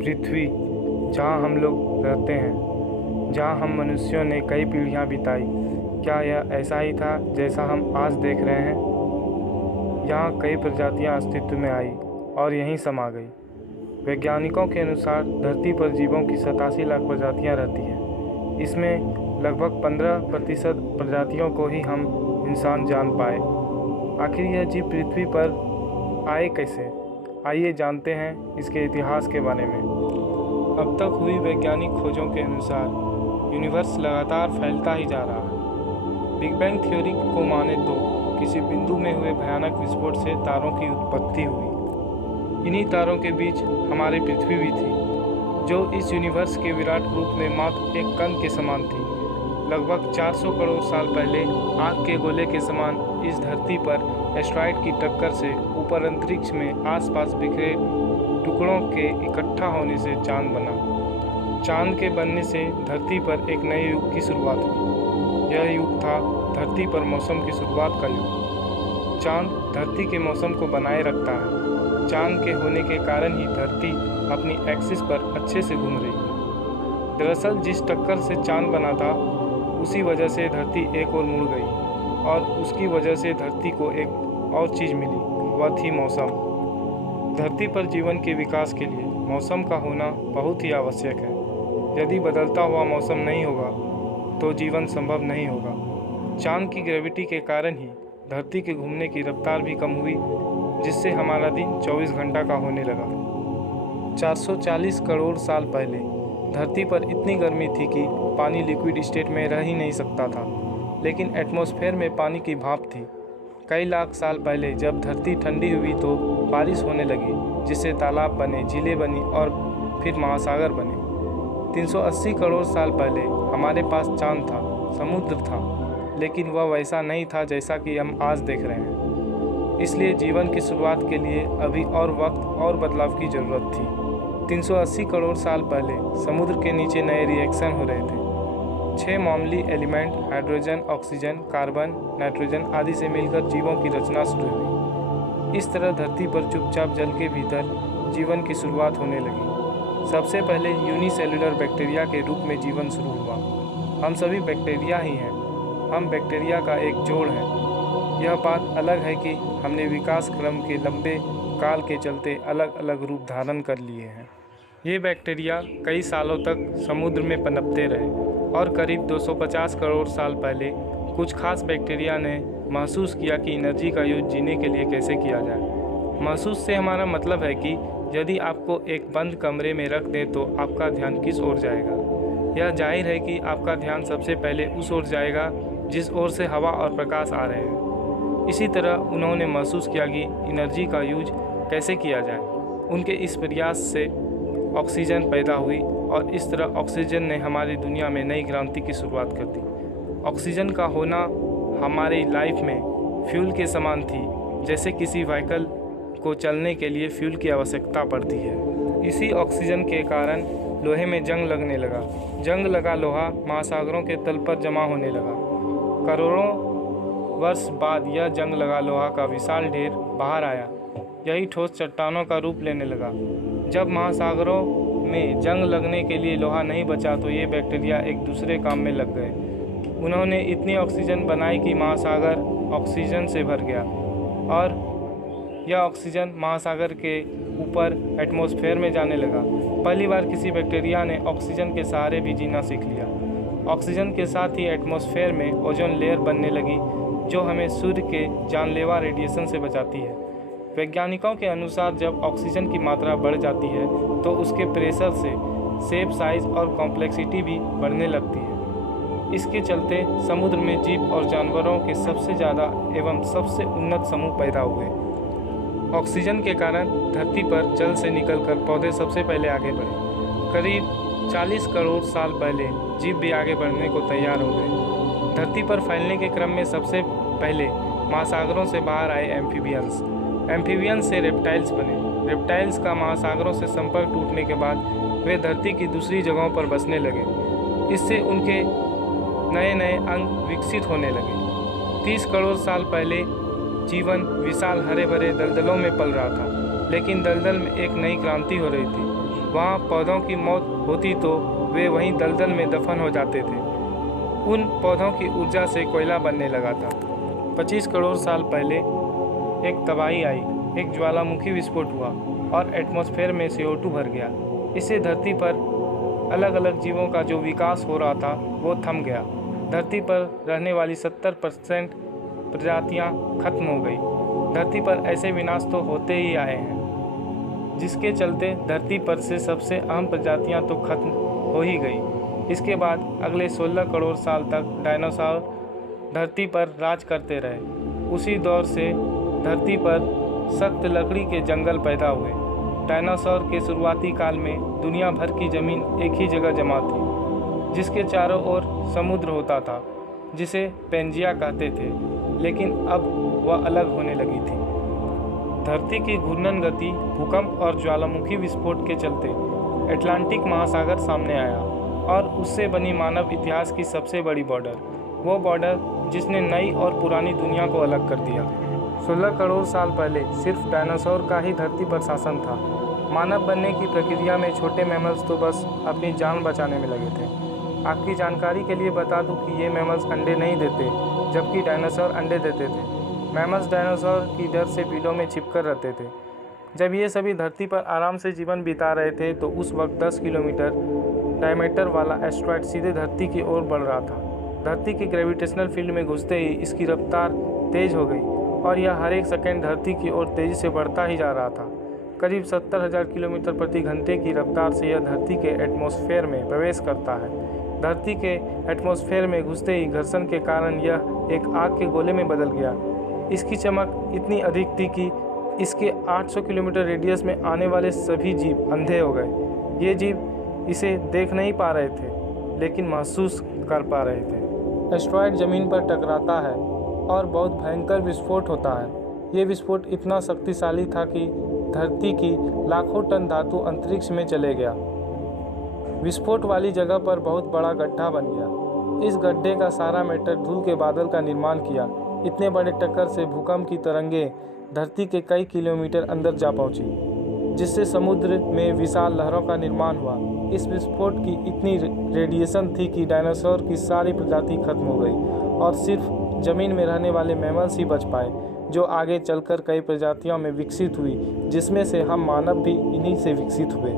पृथ्वी जहाँ हम लोग रहते हैं, जहाँ हम मनुष्यों ने कई पीढ़ियाँ बिताई, क्या यह ऐसा ही था जैसा हम आज देख रहे हैं? यहाँ कई प्रजातियाँ अस्तित्व में आई और यहीं समा गई। वैज्ञानिकों के अनुसार धरती पर जीवों की 87 लाख प्रजातियाँ रहती हैं। इसमें लगभग 15% प्रजातियों को ही हम इंसान जान पाए। आखिर यह जीव पृथ्वी पर आए कैसे? आइए जानते हैं इसके इतिहास के बारे में। अब तक हुई वैज्ञानिक खोजों के अनुसार यूनिवर्स लगातार फैलता ही जा रहा है। बिग बैंग थ्योरी को माने तो किसी बिंदु में हुए भयानक विस्फोट से तारों की उत्पत्ति हुई। इन्हीं तारों के बीच हमारी पृथ्वी भी थी, जो इस यूनिवर्स के विराट रूप में मात्र एक कण के समान थी। लगभग 400 करोड़ साल पहले आग के गोले के समान इस धरती पर एस्ट्रॉयड की टक्कर से ऊपर अंतरिक्ष में आसपास बिखरे टुकड़ों के इकट्ठा होने से चांद बना। चांद के बनने से धरती पर एक नए युग की शुरुआत हुई। यह युग था धरती पर मौसम की शुरुआत का युग। चांद धरती के मौसम को बनाए रखता है। चांद के होने के कारण ही धरती अपनी एक्सिस पर अच्छे से घूम रही है। दरअसल जिस टक्कर से चांद बना था, उसी वजह से धरती एक और मुड़ गई और उसकी वजह से धरती को एक और चीज़ मिली, वह थी मौसम। धरती पर जीवन के विकास के लिए मौसम का होना बहुत ही आवश्यक है। यदि बदलता हुआ मौसम नहीं होगा तो जीवन संभव नहीं होगा। चांद की ग्रेविटी के कारण ही धरती के घूमने की रफ्तार भी कम हुई, जिससे हमारा दिन 24 घंटा का होने लगा। 440 करोड़ साल पहले धरती पर इतनी गर्मी थी कि पानी लिक्विड स्टेट में रह ही नहीं सकता था, लेकिन एटमॉस्फेयर में पानी की भाप थी। कई लाख साल पहले जब धरती ठंडी हुई तो बारिश होने लगी, जिससे तालाब बने, झीलें बनी और फिर महासागर बने। 380 करोड़ साल पहले हमारे पास चांद था, समुद्र था, लेकिन वह वैसा नहीं था जैसा कि हम आज देख रहे हैं। इसलिए जीवन की शुरुआत के लिए अभी और वक्त और बदलाव की ज़रूरत थी। 380 करोड़ साल पहले समुद्र के नीचे नए रिएक्शन हो रहे थे। 6 मामूली element hydrogen, oxygen, carbon, nitrogen आदि से मिलकर जीवों की रचना शुरू हुई। इस तरह धरती पर चुपचाप जल के भीतर जीवन की शुरुआत होने लगी। सबसे पहले यूनिसेलुलर बैक्टीरिया के रूप में जीवन शुरू हुआ। हम सभी बैक्टीरिया ही हैं। हम बैक्टीरिया का एक जोड़ हैं। यह बात अलग है कि हमने विकास क्रम के लंबे काल के चलते अलग अलग रूप धारण कर लिए हैं। ये बैक्टीरिया कई सालों तक समुद्र में पनपते रहे और करीब 250 करोड़ साल पहले कुछ खास बैक्टीरिया ने महसूस किया कि एनर्जी का यूज जीने के लिए कैसे किया जाए। महसूस से हमारा मतलब है कि यदि आपको एक बंद कमरे में रख दें तो आपका ध्यान किस ओर जाएगा? यह जाहिर है कि आपका ध्यान सबसे पहले उस ओर जाएगा जिस ओर से हवा और प्रकाश आ रहे हैं। इसी तरह उन्होंने महसूस किया कि एनर्जी का यूज कैसे किया जाए। उनके इस प्रयास से ऑक्सीजन पैदा हुई और इस तरह ऑक्सीजन ने हमारी दुनिया में नई क्रांति की शुरुआत कर दी। ऑक्सीजन का होना हमारी लाइफ में फ्यूल के समान थी, जैसे किसी व्हीकल को चलने के लिए फ्यूल की आवश्यकता पड़ती है। इसी ऑक्सीजन के कारण लोहे में जंग लगने लगा। जंग लगा लोहा महासागरों के तल पर जमा होने लगा। करोड़ों वर्ष बाद यह जंग लगा लोहा का विशाल ढेर बाहर आया। यही ठोस चट्टानों का रूप लेने लगा। जब महासागरों में जंग लगने के लिए लोहा नहीं बचा तो ये बैक्टीरिया एक दूसरे काम में लग गए। उन्होंने इतनी ऑक्सीजन बनाई कि महासागर ऑक्सीजन से भर गया और यह ऑक्सीजन महासागर के ऊपर एटमॉस्फेयर में जाने लगा। पहली बार किसी बैक्टीरिया ने ऑक्सीजन के सहारे भी जीना सीख लिया। ऑक्सीजन के साथ ही एटमॉस्फेयर में ओजोन लेयर बनने लगी, जो हमें सूर्य के जानलेवा रेडिएशन से बचाती है। वैज्ञानिकों के अनुसार जब ऑक्सीजन की मात्रा बढ़ जाती है तो उसके प्रेशर से शेप, साइज और कॉम्प्लेक्सिटी भी बढ़ने लगती है। इसके चलते समुद्र में जीव और जानवरों के सबसे ज़्यादा एवं सबसे उन्नत समूह पैदा हुए। ऑक्सीजन के कारण धरती पर जल से निकलकर पौधे सबसे पहले आगे बढ़े। करीब 40 करोड़ साल पहले जीव भी आगे बढ़ने को तैयार हो गए। धरती पर फैलने के क्रम में सबसे पहले महासागरों से बाहर आए एम्फीबियंस। एम्फीबियंस से रेप्टाइल्स बने। रेप्टाइल्स का महासागरों से संपर्क टूटने के बाद वे धरती की दूसरी जगहों पर बसने लगे। इससे उनके नए नए अंग विकसित होने लगे। 30 करोड़ साल पहले जीवन विशाल हरे भरे दलदलों में पल रहा था, लेकिन दलदल में एक नई क्रांति हो रही थी। वहाँ पौधों की मौत होती तो वे वहीं दलदल में दफन हो जाते थे। उन पौधों की ऊर्जा से कोयला बनने लगा था। 25 करोड़ साल पहले एक तबाही आई, एक ज्वालामुखी विस्फोट हुआ और एटमॉस्फेयर में CO2 भर गया। इससे धरती पर अलग अलग जीवों का जो विकास हो रहा था वो थम गया। धरती पर रहने वाली 70% प्रजातियां खत्म हो गई। धरती पर ऐसे विनाश तो होते ही आए हैं, जिसके चलते धरती पर से सबसे अहम प्रजातियां तो खत्म हो ही गई। इसके बाद अगले 16 करोड़ साल तक डायनासोर धरती पर राज करते रहे। उसी दौर से धरती पर सख्त लकड़ी के जंगल पैदा हुए। डायनासोर के शुरुआती काल में दुनिया भर की ज़मीन एक ही जगह जमा थी, जिसके चारों ओर समुद्र होता था, जिसे पेंजिया कहते थे, लेकिन अब वह अलग होने लगी थी। धरती की घूर्णन गति, भूकंप और ज्वालामुखी विस्फोट के चलते अटलांटिक महासागर सामने आया और उससे बनी मानव इतिहास की सबसे बड़ी बॉर्डर, वो बॉर्डर जिसने नई और पुरानी दुनिया को अलग कर दिया। 16 करोड़ साल पहले सिर्फ डायनासोर का ही धरती पर शासन था। मानव बनने की प्रक्रिया में छोटे मैमल्स तो बस अपनी जान बचाने में लगे थे। आपकी जानकारी के लिए बता दूं कि ये मैमल्स अंडे नहीं देते, जबकि डायनासोर अंडे देते थे। मैमल्स डायनासोर की डर से बिलों में छिपकर रहते थे। जब ये सभी धरती पर आराम से जीवन बिता रहे थे तो उस वक्त 10 किलोमीटर डायमीटर वाला एस्टेरॉयड सीधे धरती की ओर बढ़ रहा था। धरती के ग्रेविटेशनल फील्ड में घुसते ही इसकी रफ्तार तेज हो गई और यह हर एक सेकंड धरती की ओर तेज़ी से बढ़ता ही जा रहा था। करीब 70,000 किलोमीटर प्रति घंटे की रफ्तार से यह धरती के एटमॉस्फेयर में प्रवेश करता है। धरती के एटमॉस्फेयर में घुसते ही घर्षण के कारण यह एक आग के गोले में बदल गया। इसकी चमक इतनी अधिक थी कि इसके 800 किलोमीटर रेडियस में आने वाले सभी जीव अंधे हो गए। ये जीव इसे देख नहीं पा रहे थे, लेकिन महसूस कर पा रहे थे। एस्टेरॉयड ज़मीन पर टकराता है और बहुत भयंकर विस्फोट होता है। ये विस्फोट इतना शक्तिशाली था कि धरती की लाखों टन धातु अंतरिक्ष में चले गया। विस्फोट वाली जगह पर बहुत बड़ा गड्ढा बन गया। इस गड्ढे का सारा मैटर धूल के बादल का निर्माण किया। इतने बड़े टक्कर से भूकंप की तरंगें धरती के कई किलोमीटर अंदर जा पहुंची, जिससे समुद्र में विशाल लहरों का निर्माण हुआ। इस विस्फोट की इतनी रेडिएशन थी कि डायनासोर की सारी प्रजाति खत्म हो गई और सिर्फ ज़मीन में रहने वाले मैमल्स ही बच पाए, जो आगे चलकर कई प्रजातियों में विकसित हुई, जिसमें से हम मानव भी इन्हीं से विकसित हुए।